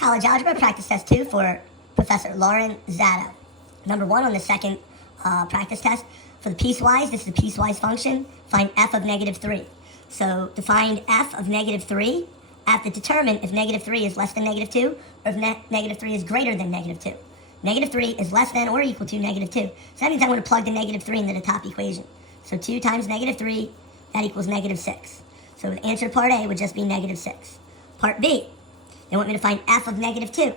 College Algebra Practice Test 2 for Professor Lauren Zatto. Number 1 on the second practice test. For the piecewise, this is a piecewise function. Find f of negative 3. So to find f of negative 3, I have to determine if negative 3 is less than negative 2 or if negative 3 is greater than negative 2. Negative 3 is less than or equal to negative 2. So that means I want to plug the negative 3 into the top equation. So 2 times negative 3, that equals negative 6. So the answer to part A would just be negative 6. Part B, they want me to find f of negative 2.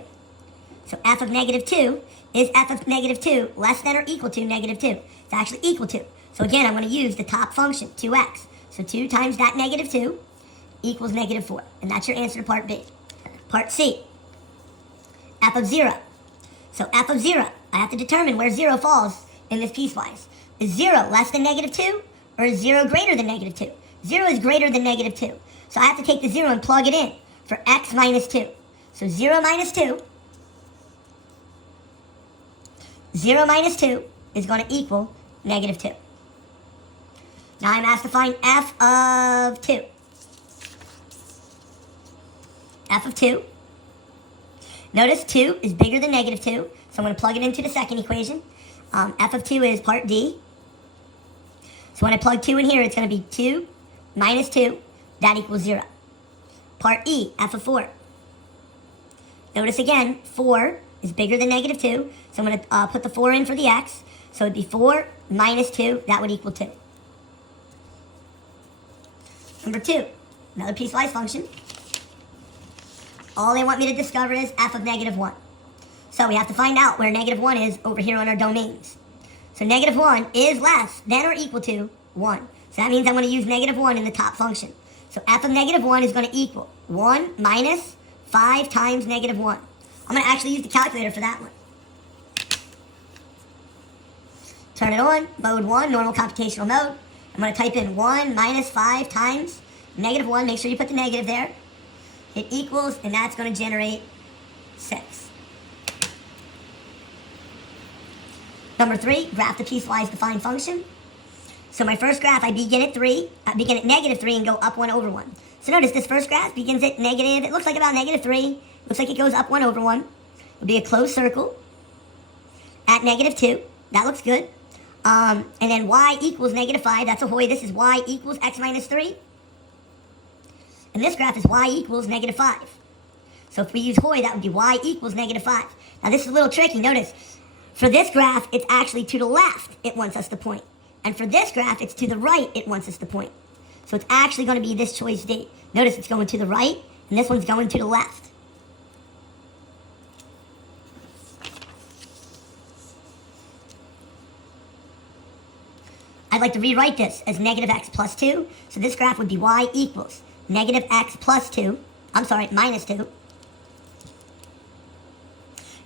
So f of negative 2 is f of negative 2 less than or equal to negative 2. It's actually equal to. So again, I'm going to use the top function, 2x. So 2 times that negative 2 equals negative 4. And that's your answer to part B. Part C, f of 0. So f of 0, I have to determine where 0 falls in this piecewise. Is 0 less than negative 2 or is 0 greater than negative 2? 0 is greater than negative 2. So I have to take the 0 and plug it in for x minus 2. So 0 minus 2, 0 minus 2 is going to equal negative 2. Now I'm asked to find f of 2. F of 2. Notice 2 is bigger than negative 2, so I'm going to plug it into the second equation. F of 2 is part D. So when I plug 2 in here, it's going to be 2 minus 2. That equals 0. Part E, f of 4. Notice again, 4 is bigger than negative 2, so I'm going to put the 4 in for the x. So it'd be 4 minus 2, that would equal 2. Number 2, another piecewise function. All they want me to discover is f of negative 1. So we have to find out where negative 1 is over here on our domains. So negative 1 is less than or equal to 1. So that means I'm going to use negative 1 in the top function. So f of negative 1 is going to equal 1 minus 5 times negative 1. I'm going to actually use the calculator for that one. Turn it on, mode 1, normal computational mode. I'm going to type in 1 minus 5 times negative 1. Make sure you put the negative there. It equals, and that's going to generate 6. Number 3, graph the piecewise defined function. So my first graph, I begin at negative 3 and go up 1 over 1. So notice this first graph begins at negative, it looks like about negative 3. Looks like it goes up 1 over 1. It'll be a closed circle at negative 2. That looks good. And then y equals negative 5. That's ahoy. This is y equals x minus 3. And this graph is y equals negative 5. So if we use hoy, that would be y equals negative 5. Now this is a little tricky. Notice, for this graph, it's actually to the left it wants us to point. And for this graph, it's to the right it wants us to point. So it's actually going to be this choice D. Notice it's going to the right, and this one's going to the left. I'd like to rewrite this as negative x plus 2. So this graph would be y equals negative x plus 2. I'm sorry, minus 2. And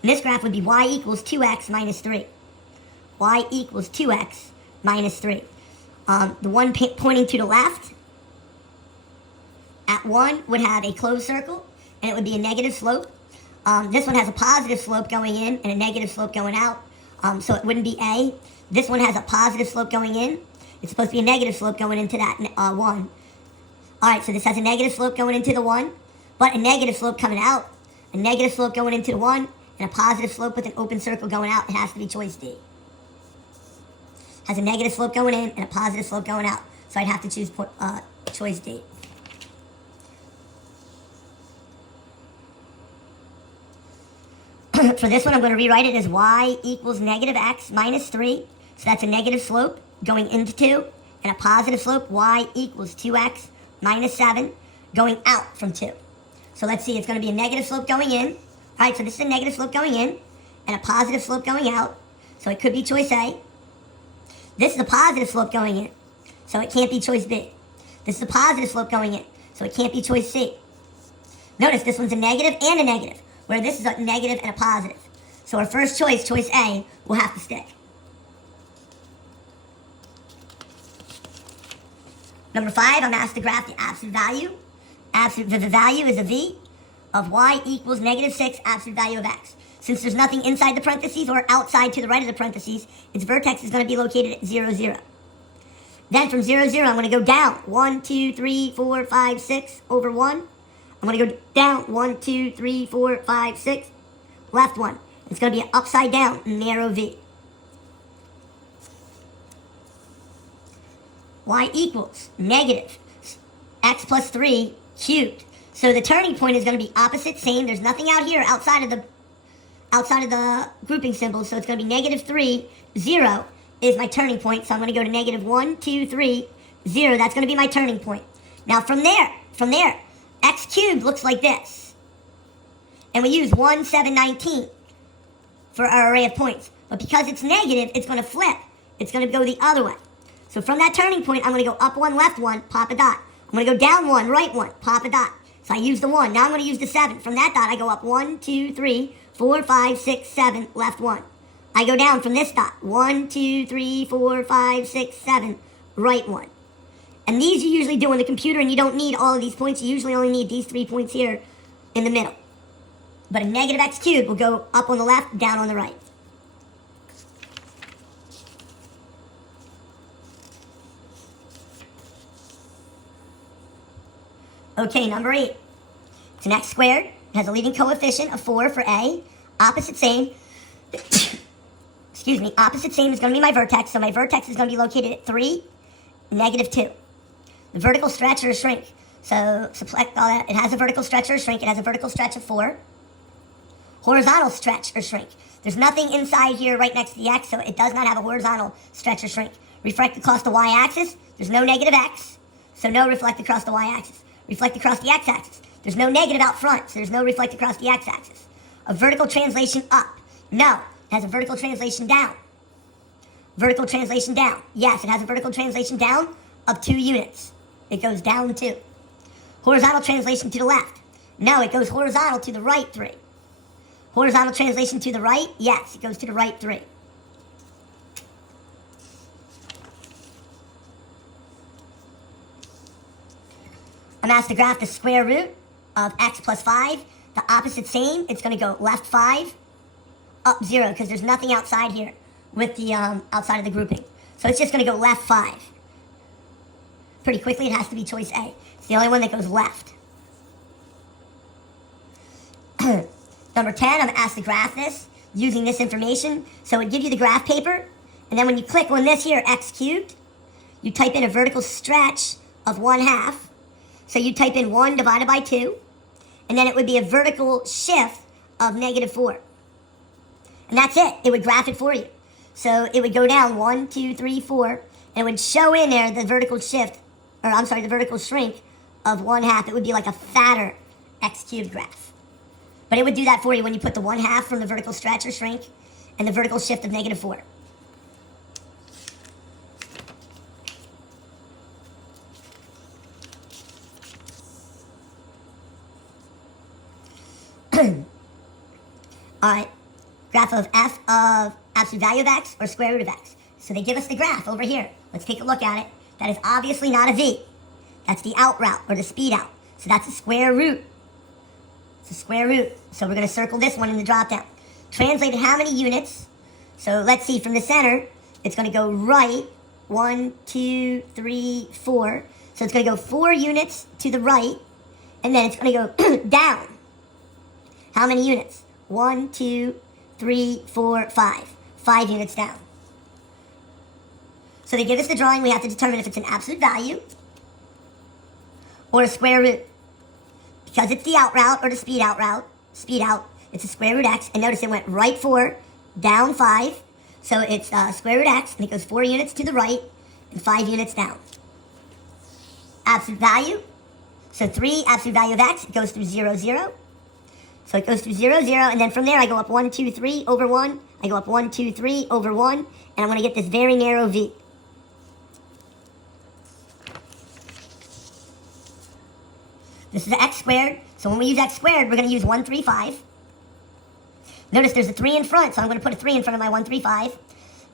this graph would be y equals 2x minus 3. Y equals 2x minus 3. The one pointing to the left at 1 would have a closed circle, and it would be a negative slope. This one has a positive slope going in and a negative slope going out, so it wouldn't be A. This one has a positive slope going in. It's supposed to be a negative slope going into that 1. All right, so this has a negative slope going into the 1, but a negative slope coming out, a negative slope going into the 1, and a positive slope with an open circle going out. It has to be choice D. Has a negative slope going in and a positive slope going out. So I'd have to choose choice D. For this one, I'm going to rewrite it as y equals negative x minus 3. So that's a negative slope going into 2. And a positive slope, y equals 2x minus 7 going out from 2. So let's see, it's going to be a negative slope going in. All right, so this is a negative slope going in and a positive slope going out. So it could be choice A. This is a positive slope going in, so it can't be choice B. This is a positive slope going in, so it can't be choice C. Notice this one's a negative and a negative, where this is a negative and a positive. So our first choice, choice A, will have to stick. Number 5, I'm asked to graph the absolute value. The value is a v of y equals negative 6 absolute value of x. Since there's nothing inside the parentheses or outside to the right of the parentheses, its vertex is going to be located at 0, 0. Then from 0, 0, I'm going to go down 1, 2, 3, 4, 5, 6 over 1. I'm going to go down 1, 2, 3, 4, 5, 6. Left 1. It's going to be an upside down narrow V. Y equals negative x plus 3 cubed. So the turning point is going to be opposite, same. There's nothing out here outside of the grouping symbol. So it's going to be negative 3, 0 is my turning point. So I'm going to go to negative 1, 2, 3, 0. That's going to be my turning point. Now from there, x cubed looks like this. And we use 1, 7, 19 for our array of points. But because it's negative, it's going to flip. It's going to go the other way. So from that turning point, I'm going to go up 1, left 1, pop a dot. I'm going to go down 1, right 1, pop a dot. So I use the 1. Now I'm going to use the 7. From that dot, I go up 1, 2, 3, 4, 5, 6, 7, left 1. I go down from this dot. 1, 2, 3, 4, 5, 6, 7, right 1. And these you usually do on the computer, and you don't need all of these points. You usually only need these 3 points here in the middle. But a negative x cubed will go up on the left, down on the right. Okay, number 8. It's an x squared. It has a leading coefficient of 4 for A. Opposite same. Excuse me. Opposite same is going to be my vertex. So my vertex is going to be located at 3, negative 2. The vertical stretch or shrink. So subtract all that. It has a vertical stretch or shrink. It has a vertical stretch of 4. Horizontal stretch or shrink. There's nothing inside here right next to the x, so it does not have a horizontal stretch or shrink. Reflect across the y-axis. There's no negative x, so no reflect across the y-axis. Reflect across the x-axis. There's no negative out front, so there's no reflect across the x-axis. A vertical translation up. No. It has a vertical translation down. Vertical translation down. Yes, it has a vertical translation down of 2 units. It goes down 2. Horizontal translation to the left. No, it goes horizontal to the right 3. Horizontal translation to the right. Yes, it goes to the right 3. I'm asked to graph the square root of x plus 5. The opposite same, it's going to go left 5, up 0, because there's nothing outside here with the outside of the grouping. So it's just going to go left 5. Pretty quickly, it has to be choice A. It's the only one that goes left. Number 10, I'm asked to graph this using this information. So it would give you the graph paper, and then when you click on this here, x cubed, you type in a vertical stretch of 1/2. So you type in 1 divided by 2, and then it would be a vertical shift of negative 4. And that's it. It would graph it for you. So it would go down 1, 2, 3, 4, and it would show in there the vertical shift, or I'm sorry, the vertical shrink of 1/2. It would be like a fatter x cubed graph. But it would do that for you when you put the 1/2 from the vertical stretch or shrink and the vertical shift of negative 4. All right, graph of f of absolute value of x or square root of x. So they give us the graph over here. Let's take a look at it. That is obviously not a v. That's the out route or the speed out. So that's a square root. It's a square root. So we're going to circle this one in the drop down. Translate how many units? So let's see, from the center, it's going to go right 1, 2, 3, 4. So it's going to go 4 units to the right, and then it's going to go down. How many units? 1, 2, 3, 4, 5. 5 units down. So they give us the drawing. We have to determine if it's an absolute value or a square root. Because it's the out route or the speed out, it's a square root x. And notice it went right 4, down 5. So it's square root x, and it goes 4 units to the right and 5 units down. Absolute value. So 3, absolute value of x, it goes through 0, 0. So it goes through 0, 0, and then from there I go up 1, 2, 3 over 1. I go up 1, 2, 3 over 1, and I'm going to get this very narrow v. This is x squared, so when we use x squared, we're going to use 135. Notice there's a 3 in front, so I'm going to put a 3 in front of my 135.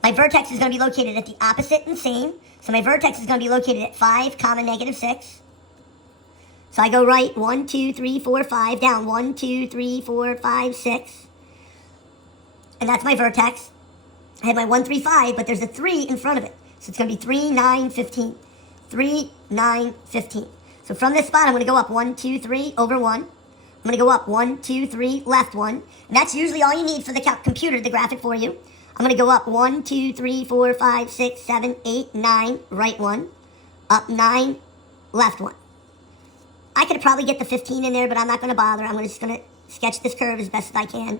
My vertex is going to be located at the opposite and same, so my vertex is going to be located at 5, negative 6. So I go right 1, 2, 3, 4, 5, down 1, 2, 3, 4, 5, 6. And that's my vertex. I have my 135, but there's a 3 in front of it. So it's going to be 3, 9, 15. 3, 9, 15. So from this spot, I'm going to go up 1, 2, 3 over 1. I'm going to go up 1, 2, 3, left 1. And that's usually all you need for the computer to graph it for you. I'm going to go up 1, 2, 3, 4, 5, 6, 7, 8, 9, right 1. Up 9, left 1. I could probably get the 15 in there, but I'm not going to bother. I'm just going to sketch this curve as best as I can.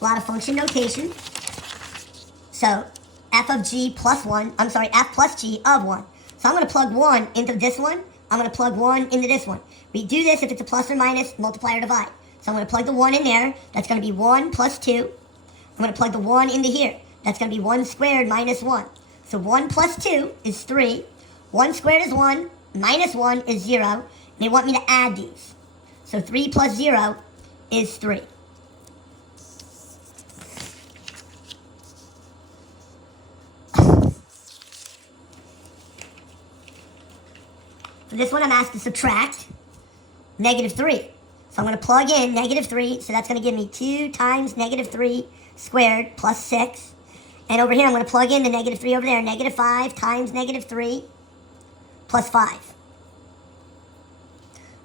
A lot of function notation. So f of g plus 1, I'm sorry, f plus g of 1. So I'm going to plug 1 into this one. I'm going to plug 1 into this one. We do this if it's a plus or minus, multiply or divide. So I'm going to plug the 1 in there. That's going to be 1 plus 2. I'm going to plug the 1 into here. That's going to be 1 squared minus 1. So 1 plus 2 is 3. 1 squared is 1. Minus 1 is 0. And they want me to add these. So 3 plus 0 is 3. For this one, I'm asked to subtract negative 3. So I'm going to plug in negative 3. So that's going to give me 2 times negative 3 squared plus 6. And over here, I'm going to plug in the negative 3 over there. Negative 5 times negative 3 plus 5.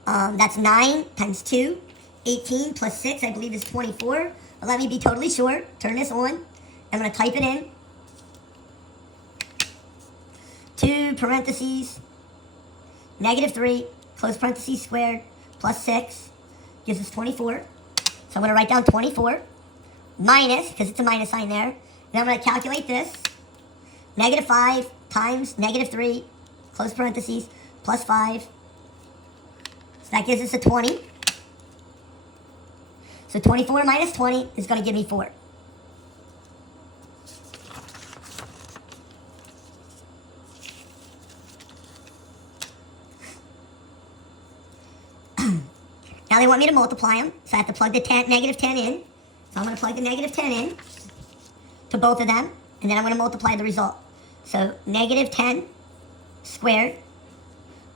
That's 9 times 2. 18 plus 6, I believe, is 24. But let me be totally sure. Turn this on. I'm going to type it in. 2 parentheses. Negative 3, close parentheses squared, plus 6, gives us 24. So I'm going to write down 24, minus, because it's a minus sign there. Then I'm going to calculate this. Negative 5 times negative 3, close parentheses, plus 5. So that gives us a 20. So 24 minus 20 is going to give me 4. Now they want me to multiply them, so I have to plug the negative 10 in. So I'm going to plug the negative 10 in to both of them, and then I'm going to multiply the result. So negative 10 squared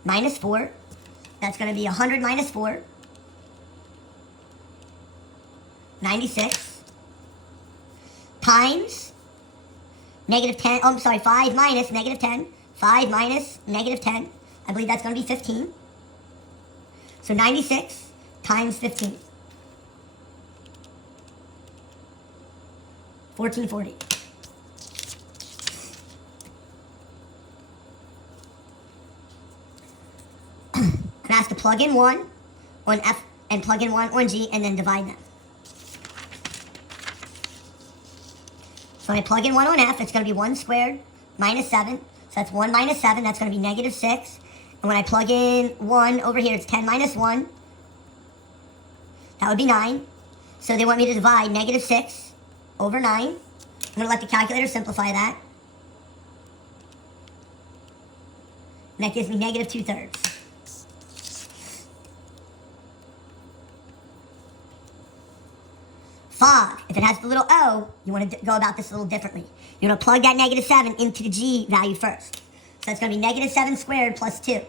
minus 4, that's going to be 100 minus 4, 96, times negative 10, oh, I'm sorry, 5 minus negative 10, 5 minus negative 10, I believe that's going to be 15. So 96 times 15. 1440. I'm asked to plug in 1 on F and plug in 1 on G and then divide them. So when I plug in 1 on F, it's going to be 1 squared minus 7. So that's 1 minus 7. That's going to be negative 6. And when I plug in 1 over here, it's 10 minus 1. That would be 9. So they want me to divide negative 6 over 9. I'm going to let the calculator simplify that. And that gives me negative 2/3. Fog. If it has the little O, you want to go about this a little differently. You want to plug that negative 7 into the G value first. So that's going to be negative 7 squared plus 2.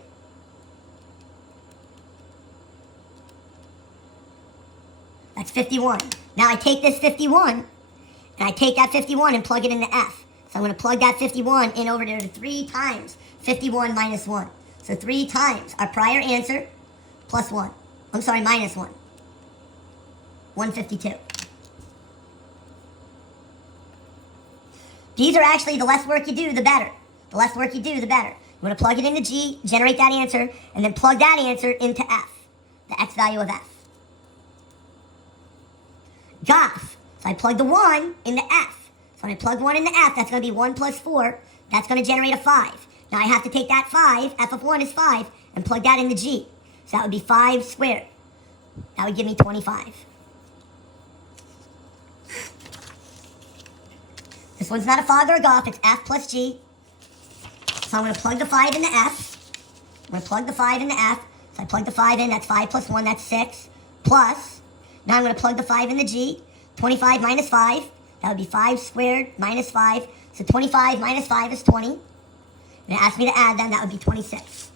That's 51. Now I take this 51, and I take that 51 and plug it into F. So I'm going to plug that 51 in over there to 3 times 51 minus 1. So 3 times our prior answer plus 1. I'm sorry, minus 1. 152. These are actually, the less work you do, the better. The less work you do, the better. You want to plug it into G, generate that answer, and then plug that answer into F, the x value of F. Goth. So I plug the 1 into F. So when I plug 1 into F, that's going to be 1 plus 4. That's going to generate a 5. Now I have to take that 5, F of 1 is 5, and plug that into G. So that would be 5 squared. That would give me 25. This one's not a fog or a goth, it's F plus G. So I'm going to plug the 5 into F. I'm going to plug the 5 into F. So I plug the 5 in, that's 5 plus 1, that's 6. Plus, now I'm going to plug the 5 into G. 25 minus 5, that would be 5 squared minus 5. So 25 minus 5 is 20. And it asked me to add them, that would be 26.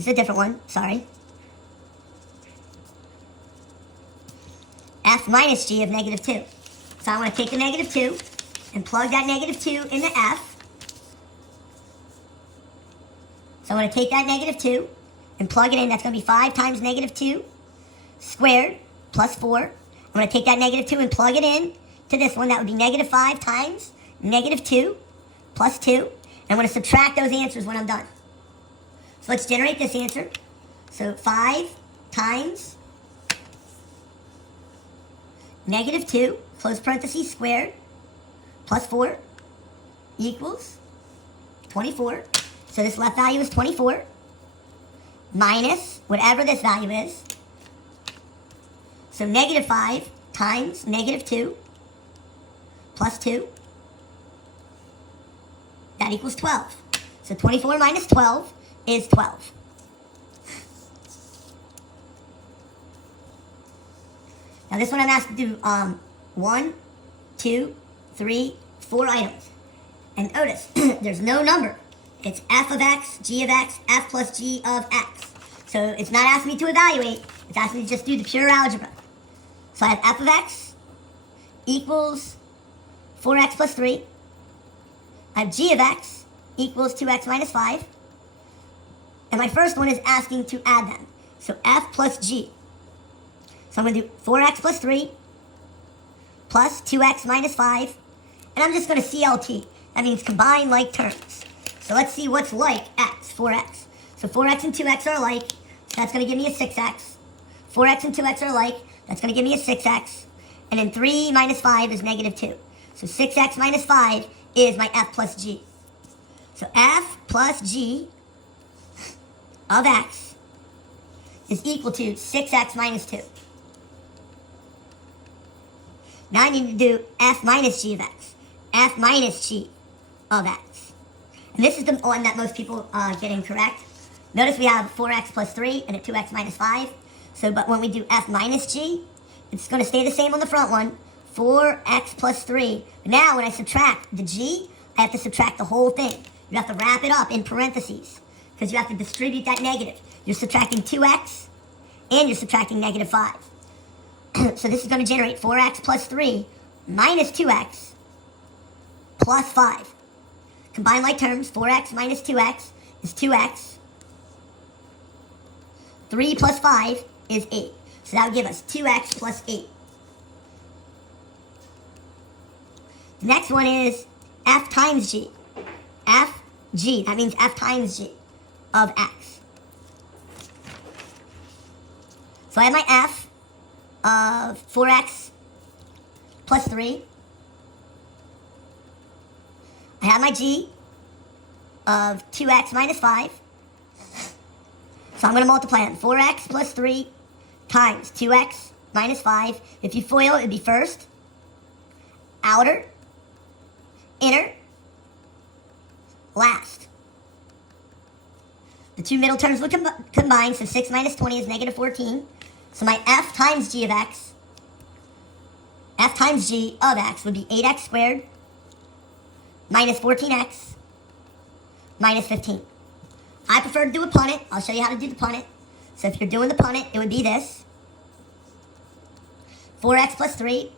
This is a different one, sorry. F minus g of negative 2. So I want to take the negative 2 and plug that negative 2 into f. So I'm going to take that negative 2 and plug it in. That's going to be 5 times negative 2 squared plus 4. I'm going to take that negative 2 and plug it in to this one. That would be negative 5 times negative 2 plus 2. And I'm going to subtract those answers when I'm done. So let's generate this answer. So 5 times negative 2, close parentheses, squared, plus 4 equals 24. So this left value is 24 minus whatever this value is. So negative 5 times negative 2 plus 2. That equals 12. So 24 minus 12 is 12. Now this one I'm asked to do 1, 2, 3, 4 items. And notice, there's no number. It's f of x, g of x, f plus g of x. So it's not asking me to evaluate. It's asking me to just do the pure algebra. So I have f of x equals 4x plus 3. I have g of x equals 2x minus 5. And my first one is asking to add them. So f plus g. So I'm going to do 4x plus 3 plus 2x minus 5. And I'm just going to CLT. That means combine like terms. So let's see what's like x, 4x. So 4x and 2x are alike. So that's going to give me a 6x. 4x and 2x are alike. That's going to give me a 6x. And then 3 minus 5 is negative 2. So 6x minus 5 is my f plus g. So f plus g of x is equal to 6x minus 2. Now I need to do f minus g of x. F minus g of x. And this is the one that most people get incorrect. Notice we have 4x plus 3 and a 2x minus 5. So, but when we do f minus g, it's going to stay the same on the front one. 4x plus 3. But now when I subtract the g, I have to subtract the whole thing. You have to wrap it up in parentheses because you have to distribute that negative. You're subtracting 2x and you're subtracting negative 5. So this is going to generate 4x plus 3 minus 2x plus 5. Combine like terms, 4x minus 2x is 2x. 3 plus 5 is 8. So that would give us 2x plus 8. The next one is f times g. F, g, that means f times g of x. So I have my f of 4x plus 3. I have my g of 2x minus 5. So I'm going to multiply them. 4x plus 3 times 2x minus 5. If you FOIL, it would be first, outer, inner, last. The two middle terms would combine, so 6 minus 20 is negative 14. So my f times g of x, f times g of x would be 8x squared minus 14x minus 15. I prefer to do a punnet. I'll show you how to do the punnet. So if you're doing the punnet, it would be this. 4x plus 3,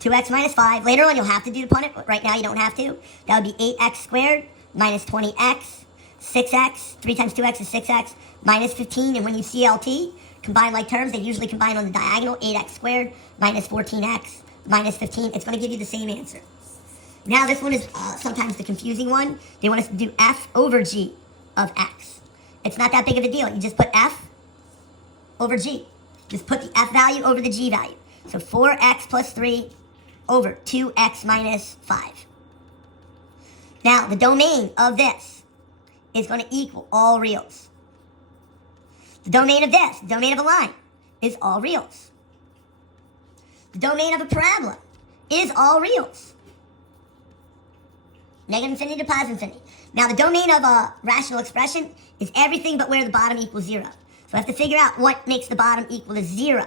2x minus 5. Later on, you'll have to do the punnet, but right now you don't have to. That would be 8x squared minus 20x, 6x, 3 times 2x is 6x, minus 15. And when you CLT, combine like terms, they usually combine on the diagonal. 8x squared minus 14x minus 15. It's going to give you the same answer. Now this one is sometimes the confusing one. They want us to do f over g of x. It's not that big of a deal. You just put f over g. Just put the f value over the g value. So 4x plus 3 over 2x minus 5. Now the domain of this is going to equal all reals. The domain of this, the domain of a line, is all reals. The domain of a parabola is all reals. Negative infinity to positive infinity. Now the domain of a rational expression is everything but where the bottom equals 0. So I have to figure out what makes the bottom equal to 0.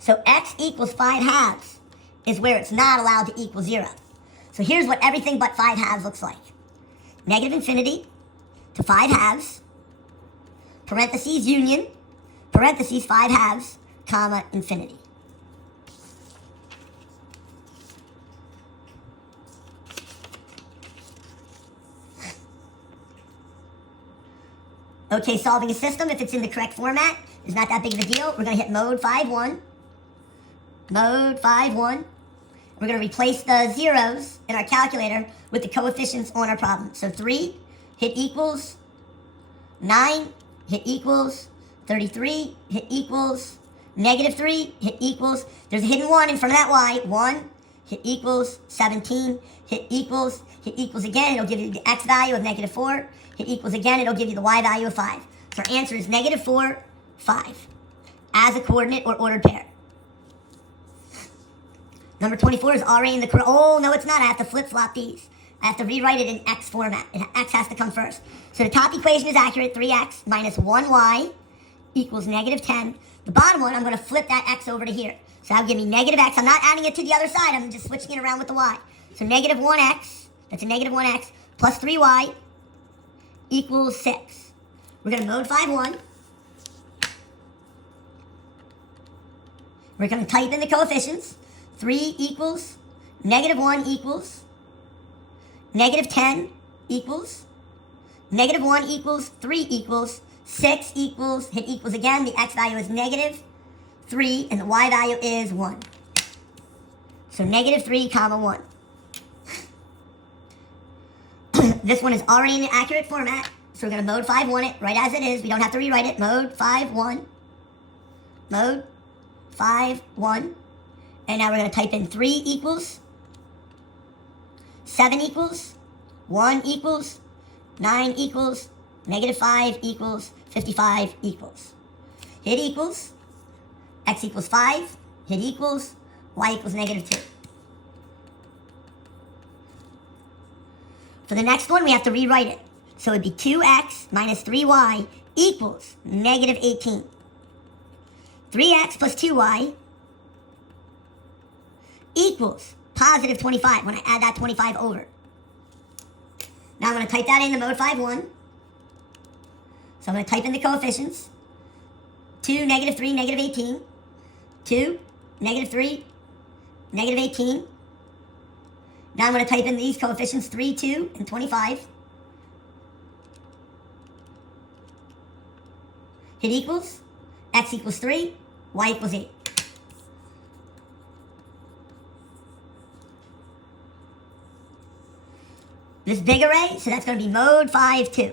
So x equals 5 halves is where it's not allowed to equal 0. So here's what everything but 5 halves looks like. negative infinity to 5 halves, parentheses union, parentheses 5 halves, comma, infinity. Okay, solving a system, if it's in the correct format, is not that big of a deal. We're going to hit mode 5-1. Mode 5-1. We're going to replace the zeros in our calculator with the coefficients on our problem. So 3, hit equals. 9, hit equals. 33, hit equals. Negative 3, hit equals. There's a hidden 1 in front of that y. 1, hit equals. 17, hit equals. Hit equals again, it'll give you the x value of negative 4. Hit equals again, it'll give you the y value of 5. So our answer is negative 4, 5, as a coordinate or ordered pair. Number 24 is already in the correct. Oh, no, it's not. I have to flip-flop these. I have to rewrite it in x format. X has to come first. So the top equation is accurate. 3x minus 1y equals negative 10. The bottom one, I'm going to flip that x over to here. So that'll give me negative x. I'm not adding it to the other side. I'm just switching it around with the y. So negative 1x, that's a negative 1x, plus 3y equals 6. We're going to mode 5-1. We're going to type in the coefficients. 3 equals, negative 1 equals, negative 10 equals, negative 1 equals, 3 equals, 6 equals, hit equals again. The x value is negative 3, and the y value is 1. So negative 3, comma 1. This one is already in the accurate format, so we're going to mode 5-1 it right as it is. We don't have to rewrite it. Mode 5-1. Mode 5-1. And now we're going to type in 3 equals, 7 equals, 1 equals, 9 equals, negative 5 equals, 55 equals. Hit equals, x equals 5, hit equals, y equals negative 2. For the next one, we have to rewrite it. So it'd be 2x minus 3y equals negative 18. 3x plus 2y equals positive 25 when I add that 25 over. Now I'm going to type that into mode 5-1. So I'm going to type in the coefficients. 2, negative 3, negative 18. 2, negative 3, negative 18. Now I'm going to type in these coefficients, 3, 2, and 25. Hit equals. X equals 3, y equals 8. This big array, so that's going to be mode 5-2.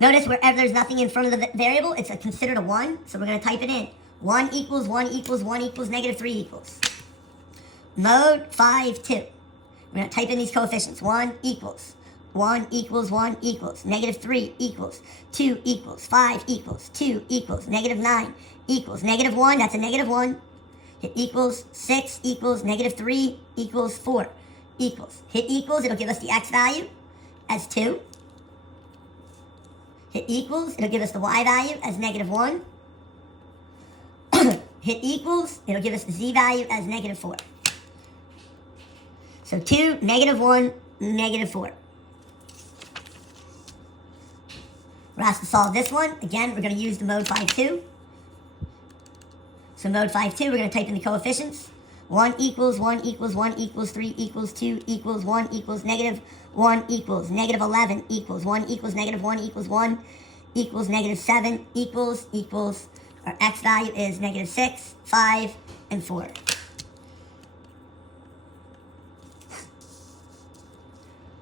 Notice wherever there's nothing in front of the variable, it's considered a 1, so we're going to type it in. 1 equals, 1 equals, 1 equals, negative 3 equals. Mode 5-2. We're going to type in these coefficients. 1 equals, 1 equals, 1 equals, negative 3 equals, 2 equals, 5 equals, 2 equals, negative 9 equals, negative 1, that's a negative 1. Hit equals, 6 equals, negative 3 equals, 4 equals. Hit equals, it'll give us the x value as 2. Hit equals, it'll give us the y value as negative 1. Hit equals, it'll give us the z value as negative 4. So 2, negative 1, negative 4. We're asked to solve this one. Again, we're going to use the mode 5-2. So mode 5-2, we're going to type in the coefficients. 1 equals, 1 equals, 1 equals, 3 equals, 2 equals, 1 equals, negative 1 equals, negative 11 equals, 1 equals, negative 1 equals, 1 equals, negative 7 equals, equals. Our x value is negative 6, 5, and 4.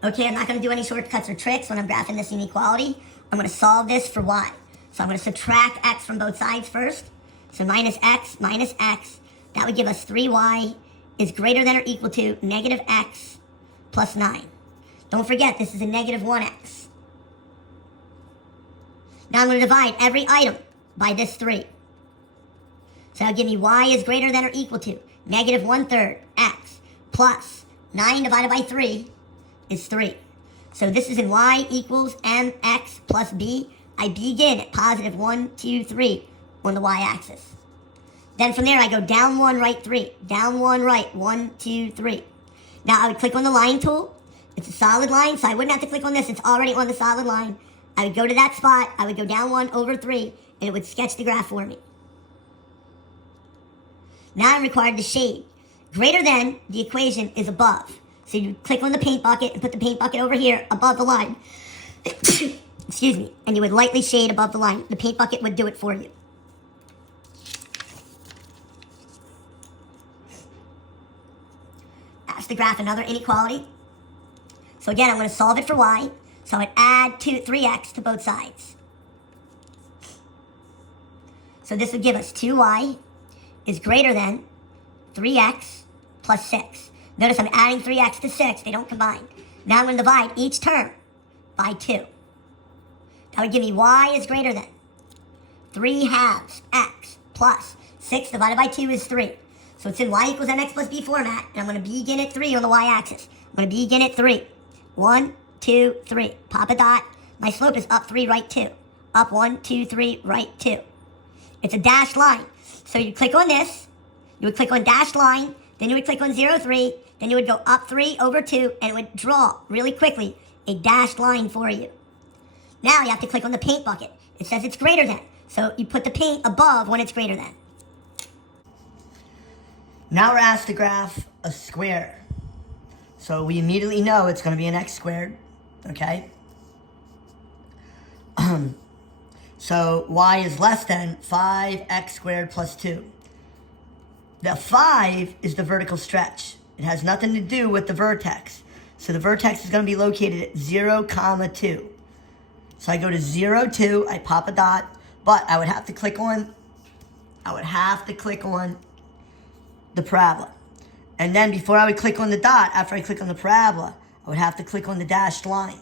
Okay, I'm not going to do any shortcuts or tricks when I'm graphing this inequality. I'm going to solve this for y. So I'm going to subtract x from both sides first. So minus x, that would give us 3y is greater than or equal to negative x plus 9. Don't forget, this is a negative 1x. Now I'm going to divide every item by this 3. So that'll give me y is greater than or equal to negative 1/3 x plus 9 divided by 3 is 3. So this is in y equals mx plus b. I begin at positive 1, 2, 3 on the y-axis. Then from there I go down 1, right 3. Down 1, right, 1, 2, 3. Now I would click on the line tool It's a solid line, so I wouldn't have to click on this. It's already on the solid line. I would go to that spot. I would go down 1 over 3, and it would sketch the graph for me. Now I'm required to shade. Greater than the equation is above. So you click on the paint bucket and put the paint bucket over here above the line. Excuse me. And you would lightly shade above the line. The paint bucket would do it for you. That's the graph, another inequality. So again, I'm going to solve it for y. So I would add 3x to both sides. So this would give us 2y is greater than 3x plus 6. Notice I'm adding 3x to 6. They don't combine. Now I'm going to divide each term by 2. That would give me y is greater than 3 halves x plus 6 divided by 2 is 3. So it's in y equals mx plus b format, and I'm going to begin at 3 on the y-axis. I'm going to begin at 3. 1, 2, 3. Pop a dot. My slope is up 3, right 2. Up 1, 2, 3, right 2. It's a dashed line. So you click on this, you would click on dashed line, then you would click on 0, 3, then you would go up 3 over 2, and it would draw really quickly a dashed line for you. Now you have to click on the paint bucket. It says it's greater than. So you put the paint above when it's greater than. Now we're asked to graph a square. So we immediately know it's going to be an x squared, okay? So y is less than 5x squared plus 2. The 5 is the vertical stretch. It has nothing to do with the vertex. So the vertex is going to be located at 0, 2. So I go to 0, 2, I pop a dot, but I would have to click on the parabola. And then before I would click on the dot, after I click on the parabola, I would have to click on the dashed line.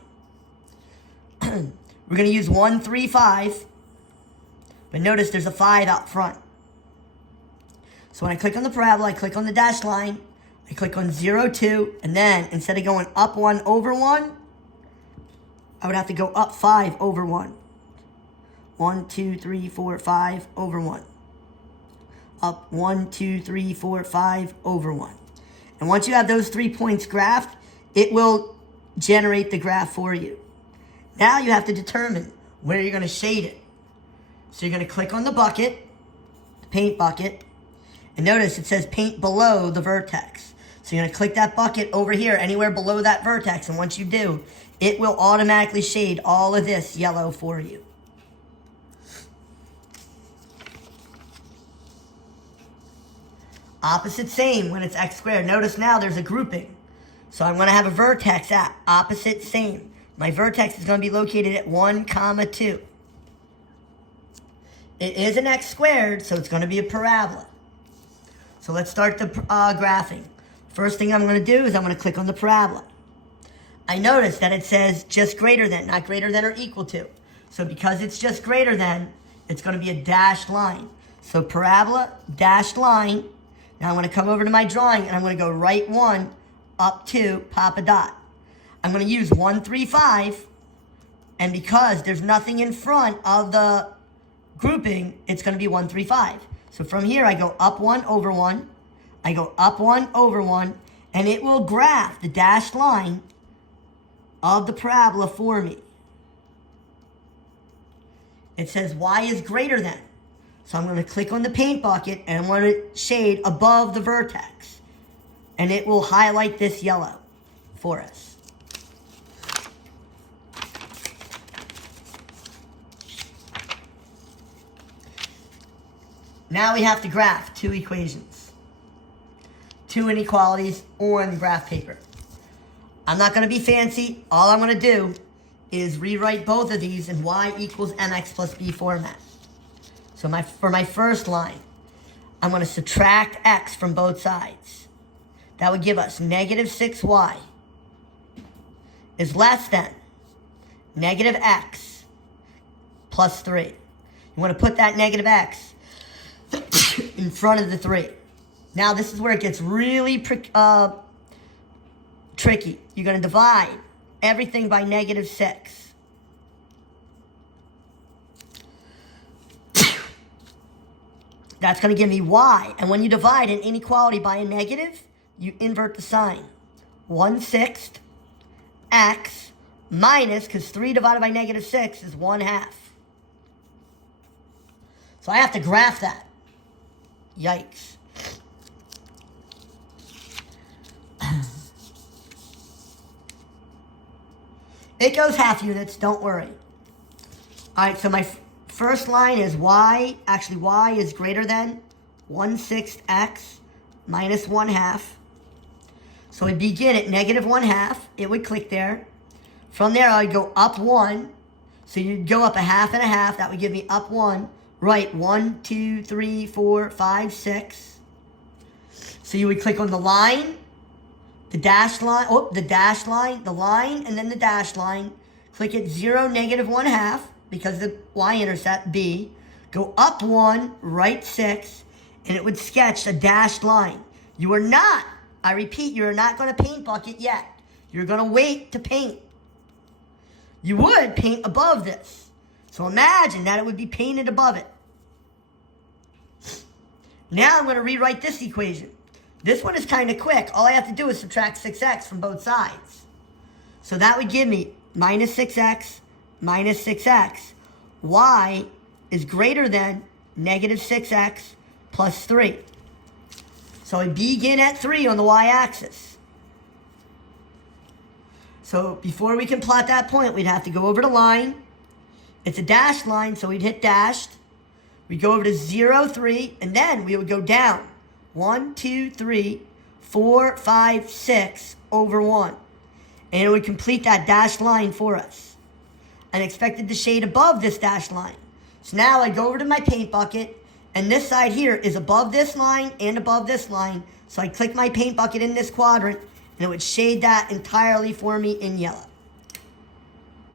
We're going to use 1, 3, 5. But notice there's a 5 out front. So when I click on the parabola, I click on the dashed line. I click on 0, 2. And then instead of going up 1 over 1, I would have to go up 5 over 1. 1, 2, 3, 4, 5 over 1. Up 1, 2, 3, 4, 5 over 1. And once you have those 3 points graphed, it will generate the graph for you. Now you have to determine where you're going to shade it. So you're going to click on the bucket, the paint bucket, and notice it says paint below the vertex. So you're going to click that bucket over here, anywhere below that vertex, and once you do, it will automatically shade all of this yellow for you. Opposite same when it's x squared. Notice now there's a grouping. So I'm going to have a vertex at opposite same. My vertex is going to be located at 1, 2. It is an x squared, so it's going to be a parabola. So let's start the graphing. First thing I'm going to do is I'm going to click on the parabola. I notice that it says just greater than, not greater than or equal to. So because it's just greater than, it's going to be a dashed line. So parabola, dashed line. Now I'm going to come over to my drawing and I'm going to go right 1, up 2, pop a dot. I'm going to use 1, 3, 5. And because there's nothing in front of the grouping, it's going to be 1, 3, 5. So from here I go up 1 over 1. I go up 1 over 1. And it will graph the dashed line of the parabola for me. It says y is greater than. So I'm going to click on the paint bucket and I'm going to shade above the vertex. And it will highlight this yellow for us. Now we have to graph 2 equations. 2 inequalities on the graph paper. I'm not going to be fancy. All I'm going to do is rewrite both of these in y equals mx plus b format. So for my first line, I'm going to subtract x from both sides. That would give us negative 6y is less than negative x plus 3. You want to put that negative x in front of the 3. Now this is where it gets really tricky. You're going to divide everything by negative 6. That's going to give me y. And when you divide an inequality by a negative, you invert the sign. 1/6 x minus, because 3 divided by negative 6 is 1/2. So I have to graph that. Yikes. It goes half units, don't worry. All right, so my first line is y, actually y is greater than 1/6 x minus 1/2. So we begin at negative 1/2. It would click there. From there, I would go up 1. So you'd go up a half and a half. That would give me up 1. Right, 1, 2, 3, 4, 5, 6. So you would click on the line, the dashed line, the dashed line, the line, and then the dashed line. Click at 0, negative 1/2, because the y-intercept, B. Go up 1, right 6, and it would sketch a dashed line. You are not, I repeat, you're not going to paint bucket yet. You're going to wait to paint. You would paint above this. So imagine that it would be painted above it. Now I'm going to rewrite this equation. This one is kind of quick. All I have to do is subtract 6x from both sides. So that would give me minus 6x minus 6x. Y is greater than negative 6x plus 3. So I begin at 3 on the y-axis. So before we can plot that point, we'd have to go over the line. It's a dashed line, so we'd hit dashed. We'd go over to 0, 3, and then we would go down. 1, 2, 3, 4, 5, 6 over 1. And it would complete that dashed line for us. And expected to shade above this dashed line. So now I go over to my paint bucket, and this side here is above this line and above this line. So I click my paint bucket in this quadrant, and it would shade that entirely for me in yellow.